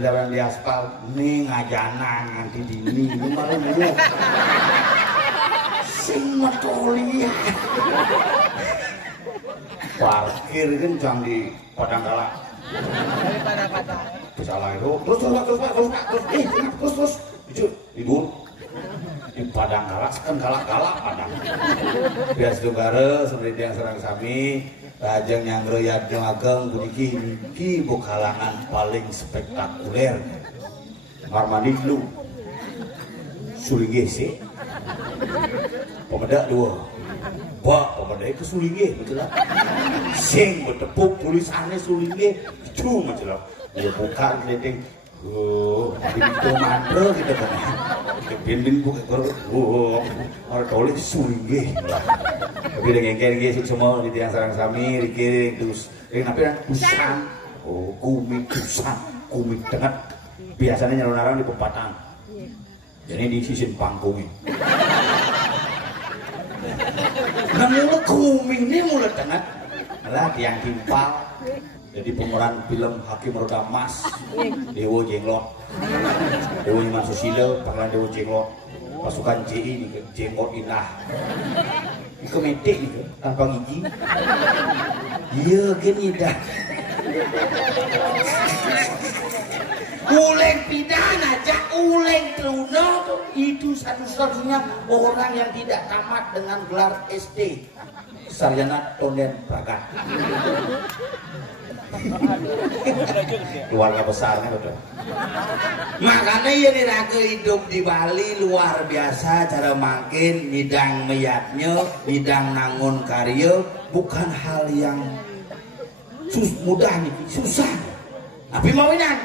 Jalan di aspal nih ngajanan nanti dini ini malah mau sing metoli parkir kan jangan di Padang Galak salah itu terus ibu di Padang Galak kan galak Padang bias dugare seperti yang serang sami Lajeng yang royat ageng bunyi ki bukalangan paling spektakuler Marmandi lu Sulinge sih pemedak dua pemedak itu Sulinge betul lah sing bertepuk tulisannya Sulinge itu betul lah dia buka keleding itu mantra kita kan binding buka orang tulis Sulinge tapi dengan kengke semua di tiang sarang sami dikirim terus tapi kusan kumik tengah biasanya nyalon-nyalon di pepatang jadi di sisi pangkungnya namun kumik ini mulai tengah lah tiang timpal jadi pemeran film Hakim Roda Mas Dewo Jenglot Dewo Iman Susilo panggilan Dewo Jenglot pasukan JI Jenglot Indah itu metik gitu tanpa gigi iya gini dah uleng pidana aja uleng teruna itu satu-satunya orang yang tidak tamat dengan gelar SD sarjana tonden pragat keluarga besarnya betul. Makanya ya diraga hidup di Bali luar biasa cara makin bidang meyatnya, bidang nangun karya bukan hal yang mudah nih, susah. Tapi mawinan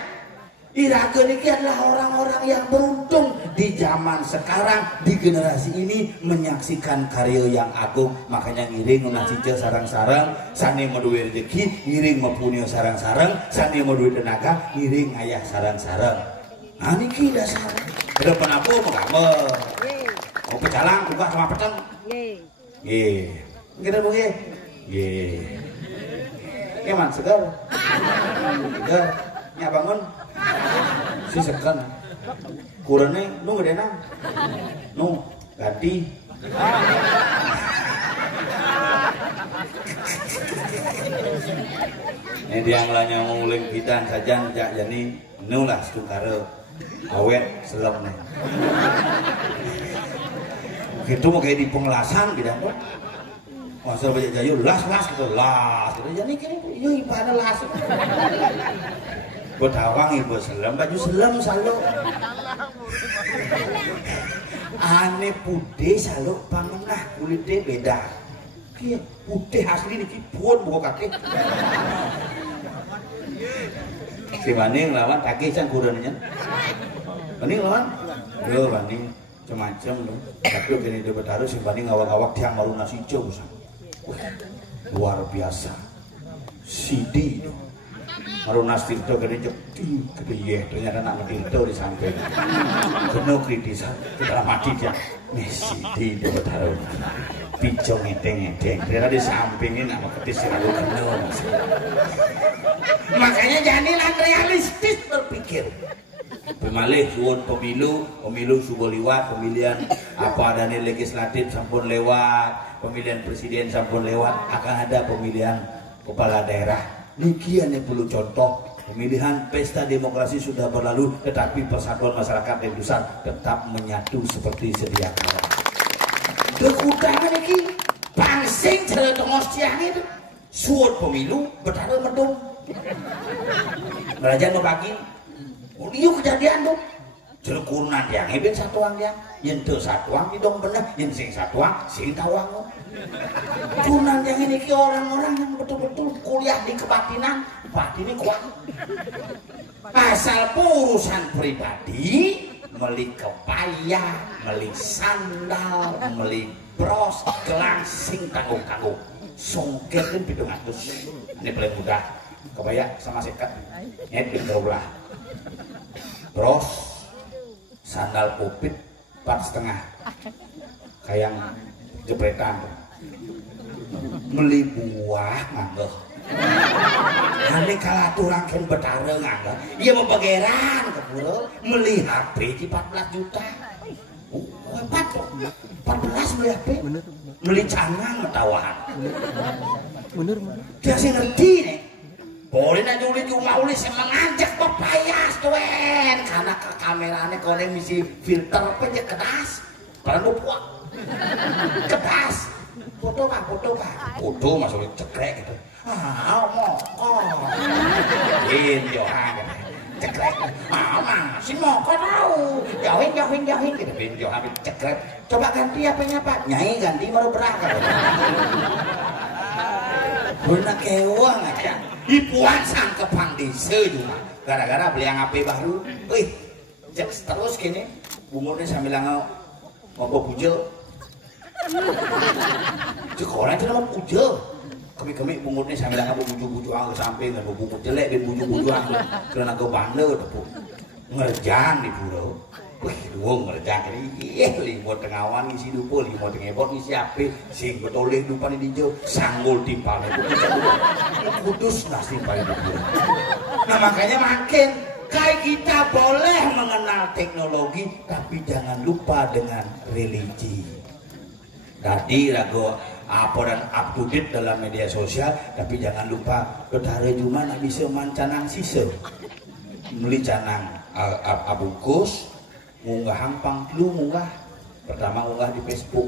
Irakeun iki adalah orang-orang yang beruntung di zaman sekarang, di generasi ini menyaksikan karya yang agung. Makanya ngiring nuna cicil sarang-sarang, sani meduwe rezeki, ngiring mempunyai sarang-sarang, sani meduwe tenaga, ngiring ayah sarang-sarang. Nah niki dasar. Depan apa mau gambar? Mau pecalang buka sama petang? Nggih. Kita nggih. Nggih. Gimana segar? Segar. Nya bangun. Si sekan. Kurane nu gedena. Nu ganti. Ini dia ngelanya nguling kita saja jadi nu lah sukare awet selem nih. Gitu mau kayak di pengelasan gitu kan. Masa baca jayu las gitu jadi kini yo ibadah las. Buat awang ibu selam baju selam selalu. Aneh putih selalu pangenah kulitnya beda. Kia putih asli niki pun buka kaki. Si Maning lawan takih can kurannya. Maning lawan, yo Maning macam-macam loh. Tapi gini dia bertaruh si Maning awak-awak tiang malu nasi hijau luar biasa. Sidi Maruna Tirto gede jepti gede ye ternyata nama Tirto di samping penuh kritisan kita mati dia Messi di taruh picong ngedeng ternyata di sampingin nama ketis selalu penuh makanya jadilah realistis berpikir pemalih suun pemilu subuh lewat pemilihan apa adanya legislatif sampun lewat pemilihan presiden sampun lewat akan ada pemilihan kepala daerah. Nikian yang perlu contoh pemilihan pesta demokrasi sudah berlalu tetapi persatuan masyarakat Dentusan tetap menyatu seperti sedia kala. Kekutangan ini pangsing cara tengos tiang itu suut pemilu bertaruh mendung kerajaan membagi yuk kejadian tuh jelekunan yang eben satuan yang yentu satuan didong bener yen sing satuan sing tawang kunan yang ini ki orang-orang yang betul-betul kuliah di kebatinan batinnya kuat asal urusan pribadi beli kepaya beli sandal beli bros gelang sing tanggung-tanggung songket kan bidung atus ini paling mudah kepaya sama sekat nyet bidung belah bros sandal pupit 4,5 kayak jepretan beli buah nganggo ane kalah turangkan betara nganggo iya mau bageran ke pura beli HP di 14 juta 14 beli HP beli cangang tawahan bener dia sih ngerti nih boleh aja ulit ulit saya mengajak pepayas tuan karena ke kameranya konek misi filter aja kedas karena lupa kedas foto masuk cekrek gitu johan cekrek mang si moko tahu jauhin gitu johan cekrek coba ganti apanya pak nyai ganti baru berangkat benar kewang aja ipuan sangkepang di sejumlah gara-gara beli yang HP baru wih cek terus gini umurnya sambil ngopo bujel cek orang itu nama bujel kami umurnya sambil ngopo buju-buju ke samping dan buju jelek dan buju-buju karena ke bandel ngerjang di pulau wih dua ngerjang iya limut tengawan ngisi dupo limut tengebot ngisi HP sing betoleh dupa di hijau sanggul timpalnya kudus nasi paling dupo nah makanya makin kayak kita boleh mengenal teknologi tapi jangan lupa dengan religi tadi ragu apa dan up to date dalam media sosial tapi jangan lupa ketare cuma nak bisa mancanang sisa beli canang abungkus munggah hampang lu munggah pertama munggah di Facebook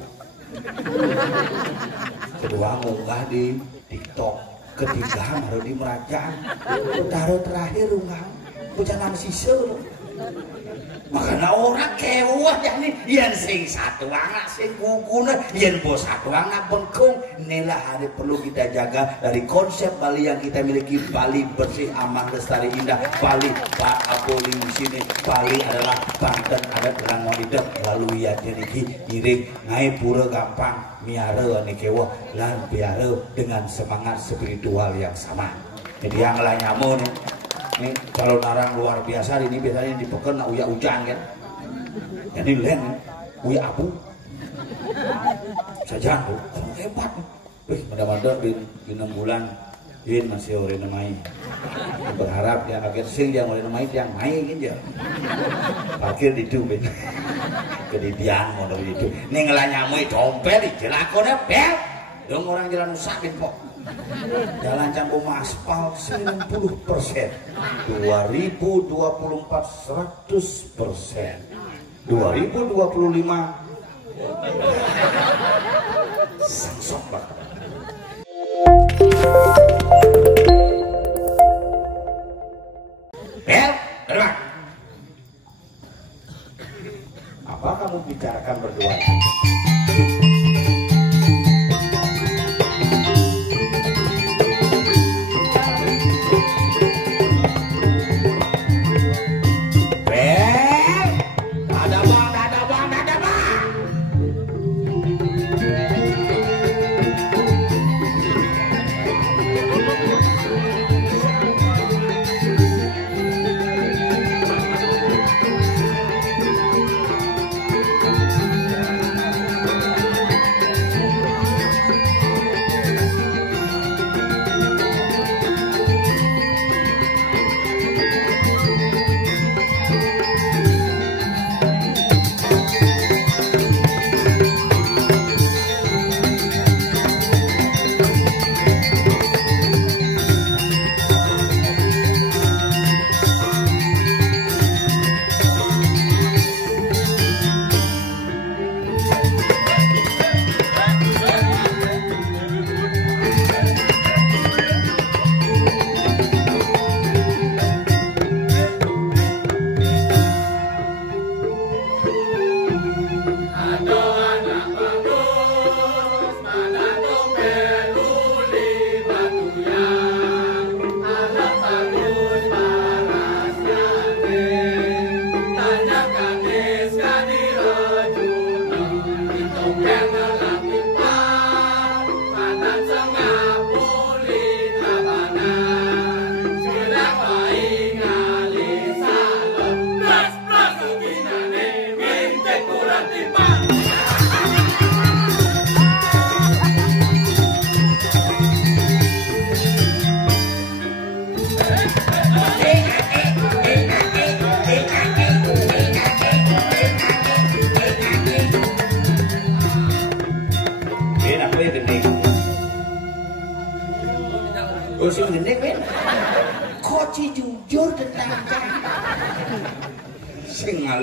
kedua munggah di TikTok ketiga baru di Merajaan taruh terakhir unggah bucanan sisa Makanya orang kewah yani yen sing satu anak sing guguna yen bos satu anak bengkung. Inilah hari perlu kita jaga dari konsep Bali yang kita miliki. Bali bersih, aman, lestari, indah. Bali Pak Apoli di sini. Bali adalah Banten adat orang Monidep. Lalu ya jadi ngiring ngai pura gampang miara nih kewah lan biara dengan semangat spiritual yang sama. Jadi yang lain nyamun nih kalau narang luar biasa ini biasanya dipeken nak uya hujan kan. Jadi lain uya abu saja tuh hebat. Mudah-mudahan di 6 bulan Win masih orang namai. Berharap yang akhir sing yang orang namai yang main aja. Parkir di itu Win. Kedidian modal itu. Nih ngelanyamu dompet di jelakone bel. Dong orang jalan sakit kok. Jalan campur aspal 90%. 2024 100%. 2025 sangsok banget. Bel, terbang. Apa kamu bicarakan berdua?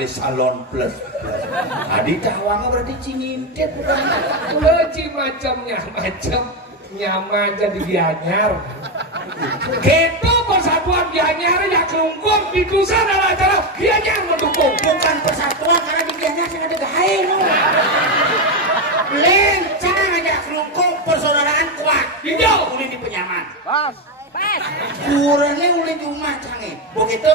Salon plus. Adi tawangnya berarti cingintip bukan? Leci macamnya macam nyaman jadi Gianyar. Itu persatuan Gianyar yang kelungkung di Kusa adalah acara Gianyar mendukung. Bukan persatuan karena di Gianyar saya ada gahe no. Lencana aja kelungkung persaudaraan kuat. Hijau. Uli di Penyaman. Pas. Kurangnya uli di rumah canggih. Begitu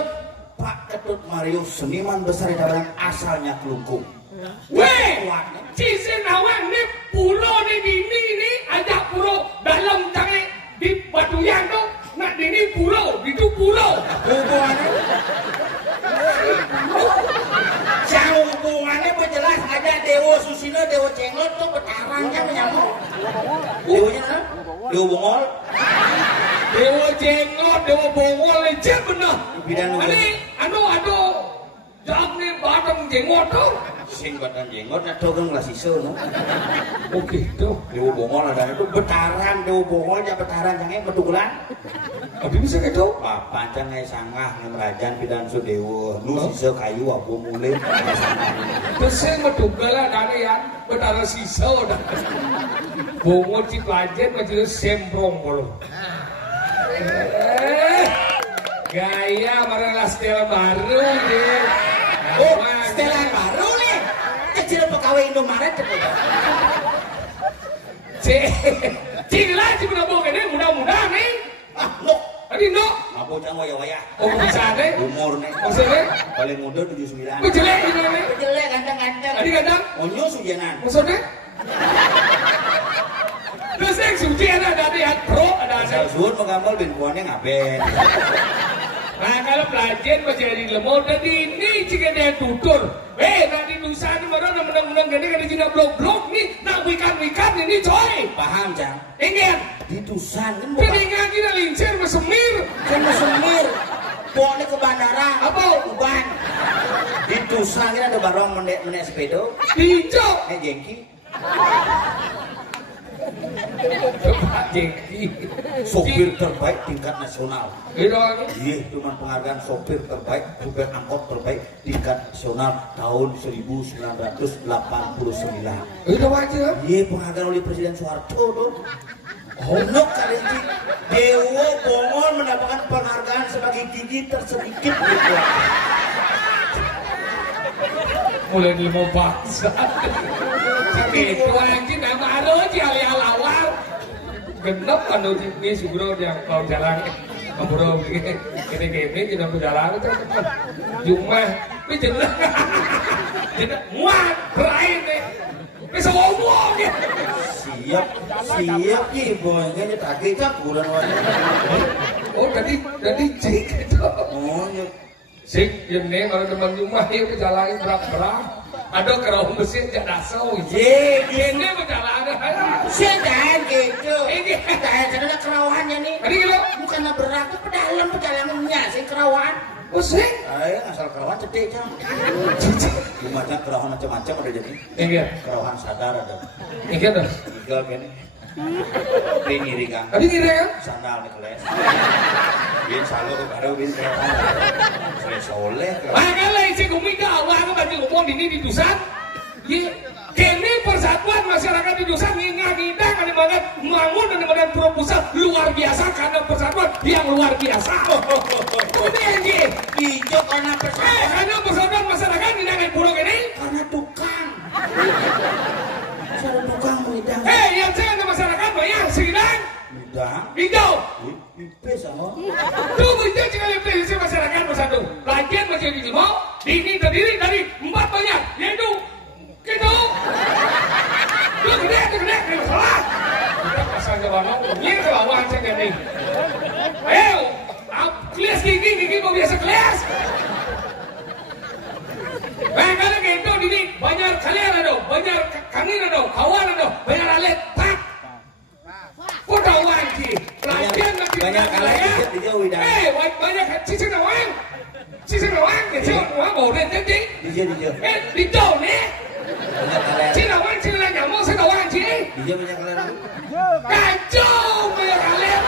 Pak Ketut Mario seniman besar dalam asalnya kelungkung. Weh, cisin awak ni pulau ni dini ni ajak pulau dalam canggih di Batuyan tu nak dini pulau itu pulau. Hubungannya jauh hubungannya berjelas ada Dewa Susino, Dewa Cenglot tuh bertarangnya menyamuk. Dewanya mana? Dewa Bongol. Dewa Cenglot, Dewa Bongol lecet benar. Ini anu jak ni batang jenggot tu. Sing batang jenggot nak tahu kan nggak sisa no. Oh gitu. Dewa Bongol ada itu bertarang, Dewa Bongol aja bertarang jangan betulan. Abi bisa gitu? Pancen ngai sangah ngemrajan pidan su Dewa. Nu sisa kayu aku mulai. Pesing metugalan kalian betara sisa dah. Bongol ciplajen macam semprong belum. Gaya marah lastel baru deh. KW Indomaret cepet. Cing lah cing ini mudah-mudahan nih. Ah, no. Tadi no. Apa cang waya-waya? Oh bisa deh. Umur nih. Maksudnya? Paling muda 79. Kok jelek ini nih? Jelek ganteng-ganteng. Tadi ganteng? Onyo sujenan. Maksudnya? Terus yang suci ada ya pro ada. Suun mengambil benkuannya ngaben. Nah kalau pelajar masih ada di lemot tadi ini jika dia tutur. Nanti nusa ini mana menang-menang gini kan di Cina blok-blok nih. Nak wikan-wikan ini coy. Paham cang? Ingin? Ditusan kan bukan? Peningan kita lincir mesemir. Kan mesemir. Bawa ke bandara. Apa? Uban. Ditusan kan ada barang menek sepeda. Hijau. Jengki. Jengki. Sopir terbaik tingkat nasional. Iya, cuma penghargaan sopir terbaik, supir angkot terbaik tingkat nasional tahun 1989. Itu aja. Iya, penghargaan oleh Presiden Soeharto tuh. Honok kali ini Dewo Bongol mendapatkan penghargaan sebagai gigi tersedikit gitu. Mulai di mau bangsa. Itu lagi nama ada aja alih-alawar. Genap anu ini sugro yang mau jalan. Kaburo gini kita berjalan itu Jumah ini jelas. Jelas muat berair nih. Bisa ngomong ya. Siap ibu ini tadi cak bulan wajah. Oh tadi cik itu. Oh ya. Cik ini kalau teman rumah dia berjalan berapa? Ada kerauh mesin jadi dasau. Ini berjalan. Sedang gitu. Ini ada kerauhannya nih. Tadi lo bukan berat pedalam perjalanannya sih kerauhan. Pusing. Ayo asal kerauhan cedek cang. Gimana kerauhan macam-macam ada jadi. Iya. Kerauhan sadar ada. Iya dah. Tiga gini. Ini ngiri kan. Tadi ngiri kan? Sandal nih keles. Bin salo ke baru bin kerauhan. Saya soleh. Makanya isi kumika awal kan bagi ngomong ini di dusan. Kini persatuan masyarakat di dusan ngidang kan banget bangun dan badan proposal luar biasa karena persatuan yang luar biasa. Ini yang hijau karena persatuan. Karena persatuan masyarakat di negara pulau ini karena tukang. Cara tukang ngidang. Yang saya ada masyarakat banyak segidang. Ngidang. Hijau. Pipis sama. Tuh hijau jika definisi masyarakat bersatu. Lagian masih di Limau, ini terdiri dari 4 banyak yaitu gitu. Lu gede, masalah. Kita pasang ke bawah, ini ke bawah saja nih. Ayo, kelas gigi kok biasa kelas. Kalau gitu, ini banyak kalian ada, banyak kangin ada, kawan ada, banyak alet tak. Kudawan ki, pelajaran banyak kalian dijauhi dah. Banyak cincin awang, cincin awang bau dan jadi. Dijauh. Dijauh nih. Banyak kalian. Cina awang, cina nyamuk, cina awang cina. Dijauh banyak kalian. Kacau banyak kalian.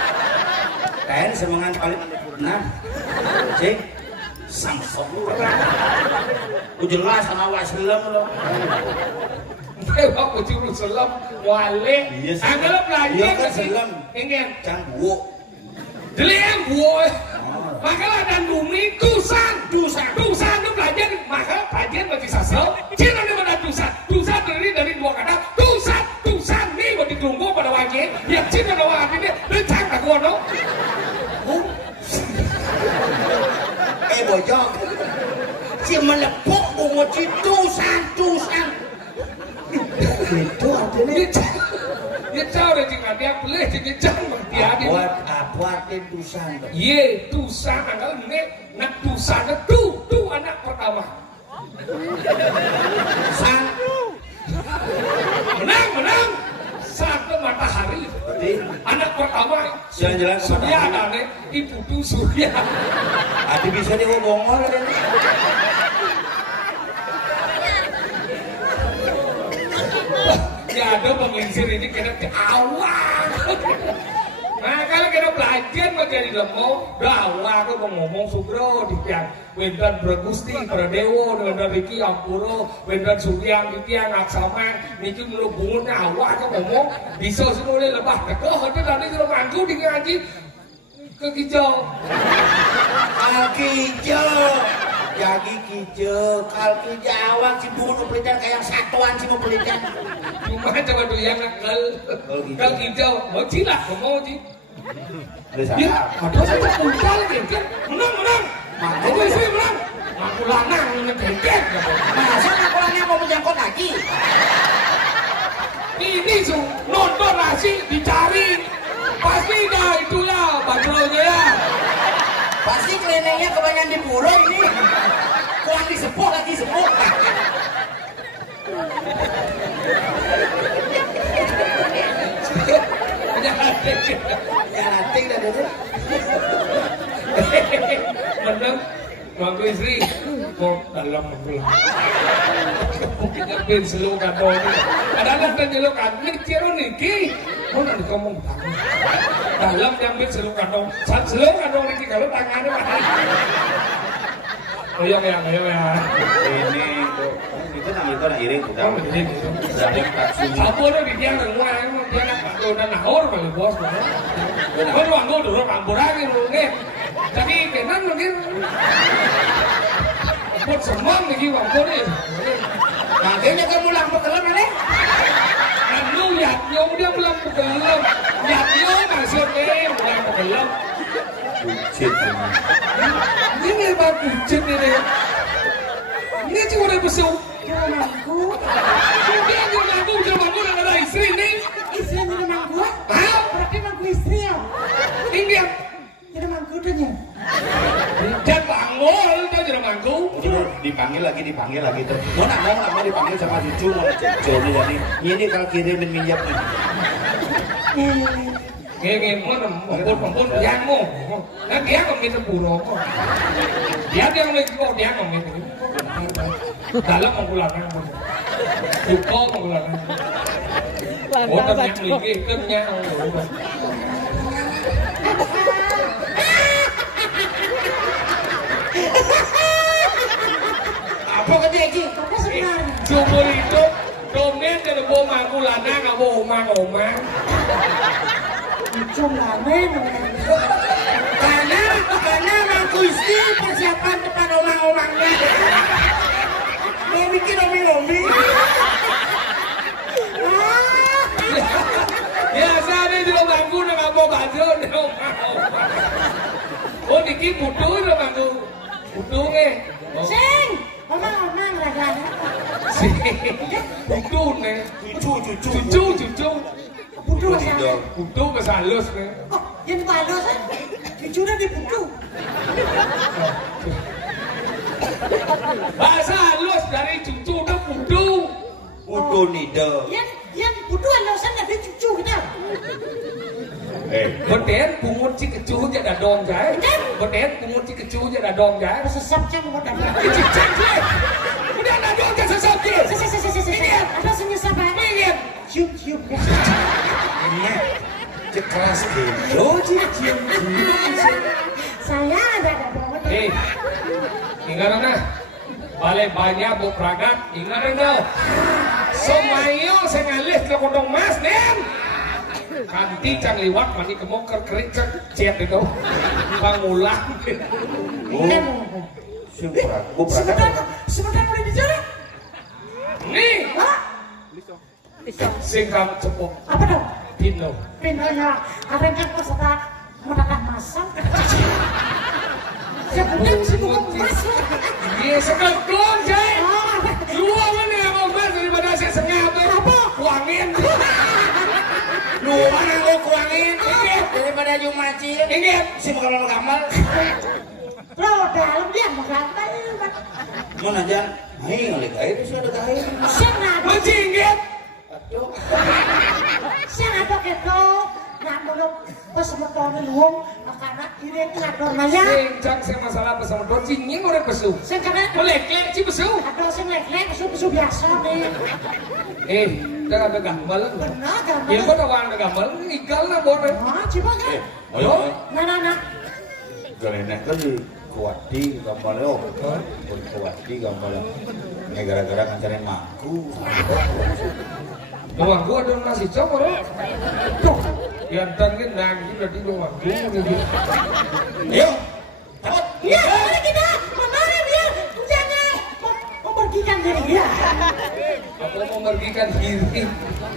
Kain semangat paling nah, cik, samsung lu. Jelas sama Waslam lo. Dewa kucing selam, wale. Anggap pelajar kasih. Ingin. Cangguo. Delem buo. Makalah dan bumi tusan itu pelajar maka pelajar bagi sasal. Cina di mana tusan terdiri dari 2 kata tusan nih bagi tunggu pada wajib. Yang Cina ada wajib ini lencang tak kono. Bojok. Si melepuk bunga tusan. Itu artinya. Dia tahu dia tinggal dia boleh jadi jangan dia ada. Apa artinya tusan? Ye tusan kalau ini nak tusan itu anak pertama. San. Menang. Satu matahari. Anak pertama. Jalan-jalan ke Surya nih ibu tuh Surya. Adi bisa dia bongol kan? Ya ada penginsir ini kena awal. Nah kalau kita belajar menjadi lemau, awal aku ngomong Sugro di tiang Wendan Bragusti, Pradewo, Wendan Riki Ampuro, Wendan Suryang, Tiang Aksama, Niki melubungun awal aku ngomong bisa semua lebah tekoh, itu nanti kalau mangku di ngaji ke hijau. Hijau. Gagi kijeu, kalki Jawa si bunuh pelitan kayak satuan si mau pelitan. Cuma coba tuh yang nakal. Kal hijau, mau cilah, mau ci. Ya, padahal saya puncak kan. Menang. Aku istri menang. Aku lanang ngegengget. Masa aku lanang mau menjangkut lagi? Ini nonton nasi dicari. Pasti dah itu ya, bajronya ya. Pasti kelenengnya kebanyakan di pulau ini. Kurang disepuh lagi sepuh. Nyalanting dah dulu. Menang, Bangku istri. Kok dalam pulang. Mungkin ngambil seluruh kantong ini. Kadang-kadang kan jeluk kantong, kira niki. Mau nanti ngomong tangan. Dalam diambil seluruh kantong. Seluruh kantong niki kalau tangannya mana? Ayo ya. Ini tuh, itu nak iring kita. Sabu ada di tiang semua, dia nak bantu dan nahor bagi bos. Kau bangku dulu kampur lagi nih. Jadi kenan mungkin. Buat semang lagi bangku nih. Makanya kamu pulang pekelam mana? Anu yatyo dia pulang pekelam. Yatyo maksudnya pulang pekelam. Bucit Ini memang bucit ini. Ini cuma ada besok. Rumahku. Dia rumahku dan ada istri nih. Istri di rumahku? Hah? Berarti rumahku istri ya? Ini dia. Di rumahku tuh ya? Dan bangun dia di rumahku. dipanggil lagi tuh. Mau dipanggil sama cucu mau cucu nih. Ini kalau kirimin minyak nih. Nghe mampun yang mo. Nah dia kok minta puro kok. Dia yang kok dia kok minta. Dalam mengulangkan. Buko mengulangkan. Oh tapi yang lagi kenyang. Apa kata Eki? Apa sebenarnya? Sumur itu domen dari bawa mangku lana nggak bawa omang. Cuma memang. Karena mangku istri persiapan depan omang-omangnya. Mau bikin omi-omi. Biasa nih di omangku nggak bawa baju nih omang. Oh dikit butuh dong mangku. Butuh nih. Sing, omang-omang lagi. Butuh nih. Cucu. Butuh masalah. Butuh kesalus nih. Oh, yang panas kan? Jujurnya di butuh. Bahasa halus dari cucu udah butuh. Udah nido. Yang butuh alasan dari cucu kita. Beden pungut si kecuh aja dah dong jai. Beden pungut si kecuh aja dah dong jai. Sesapnya mau dapat. Cicak jai. Udah dah dong jai sesap jai. Ingat, apa senyesap apa? Ingat. Cium. Ini kelas gitu. Cium. Saya ada banget. Ingat na. Balik banyak bu pragat. Ingat na. Somayo saya ngalih ke kodong mas nen. Kanti cang liwat mani kemoker kerik cet itu. Pangulang. Sebentar boleh bicara? Nih. Hah? Singkam cepuk. Apa dong? Pino. Pinonya, kadang kan peserta menangkap masam. Sebentar sih bukan mas. Iya sekegong jay. Dua mana yang mau mas daripada saya sengap. Apa? Kuangin. Dua mana gue kuangin. Daripada Jumacin. Ingat. Si bakal gamal. Lo dalam dia mau gambar. Mana aja? Hai, oleh kain itu sudah kain. Siang Mencinggit. Siang ada gitu. Nak menurut pesemeton luang karena ini ngador maya. Cang saya masalah bersama don cinging orang besu. Saya karena Melek-lek si besu. ada sing lek-lek besu biasa nih. Jangan ada gambar. Benar gambar. Ya kok tawang ada gambar, igal lah boleh. Ah, coba kan. Ayo. Nah. Galenek kan di kuati gambarnya oh. Kuati gambarnya. Ini gara-gara ngajarin mangku. Doang gua ada nasi cok orang. Tuh, yang tangin nangis udah di doang gua gitu. Ayo. Ya, mari kita. Kemarin dia Aku memergikan diri.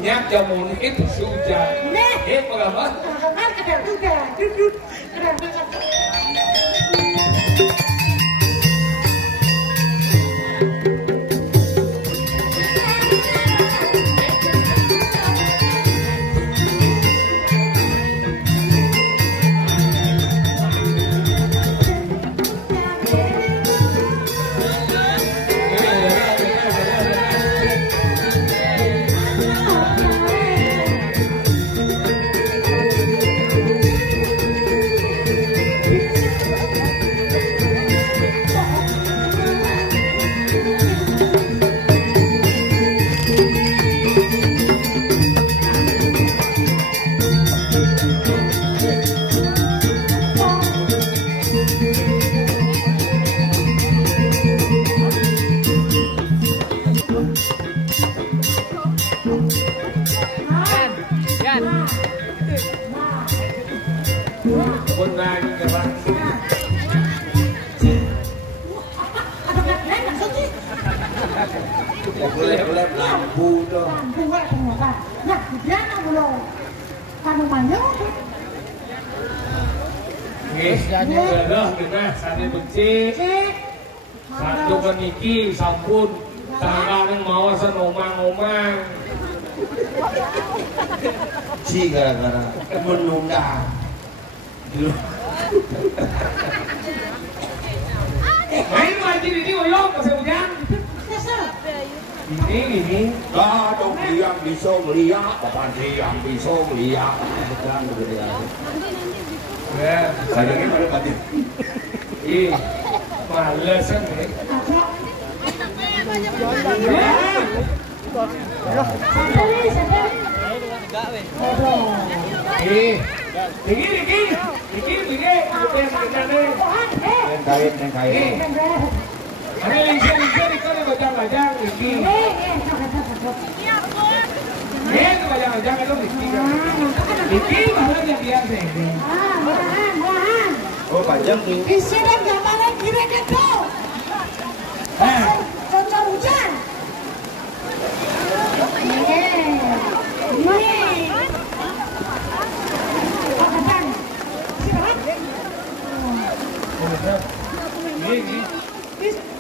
Nyak jamun itu hujan. Pengalaman? Pengalaman kadang juga. Duduk. Kadang Boleh lampu tuh. lampu ternyata. Nah, dia belum. Kamu manyo. Dah kita sane becik. Satu peniki sampun tangga mau senomang-omang. Si gara-gara menunda. Main lagi ini oyong kasih hujan. Ini. Ah, dong yang bisa melihat, bapak yang bisa melihat. Betul betul. Ya, Sayangnya pada tadi. Ih, males kan nih. Diki. Yang kain. Ada lincir itu nih bajang-bajang Diki. Itu bajang-bajang itu Diki. Diki malah yang biasa ini. Oh, pajang nih. Isi dan gambaran kira gitu. Cocok hujan. Ini.